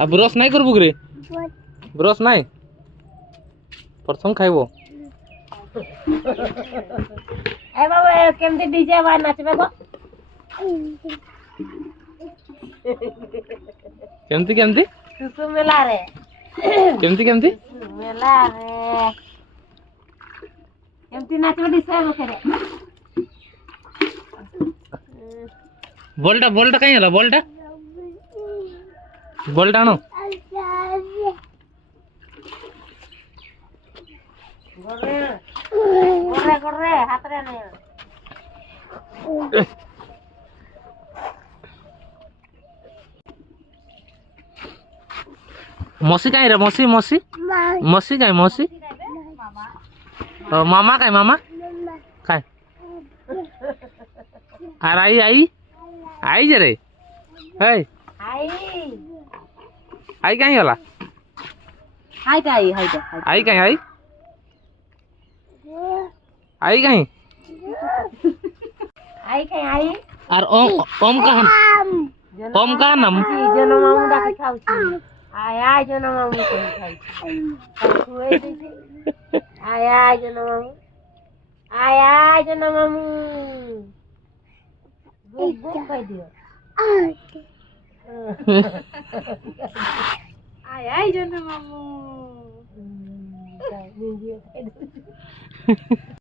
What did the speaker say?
आ brush नहीं करबु रे brush नहीं प्रथम खाइबो ए बाबा केमती डीजे बा नाचबे गो केमती केमती सुसु मेला रे केमती केमती मेला रे केमती नाचबे डिसाइड करे बॉलटा कहीं हला बॉलटा आनो गोरे हाथ रे नहीं मौसी कहीं रे मौसी मौसी मौसी कहीं मौसी मामा कहीं मामा कहीं आर आई आई आई जे रे हे आई कहीं गला आई कहीं आई कहीं आई आर ओम का नाम जनो मामू डाके खाउची आय जनो मामू को खाउची आय जनो मामू बुक कह दियो आय जनो मामू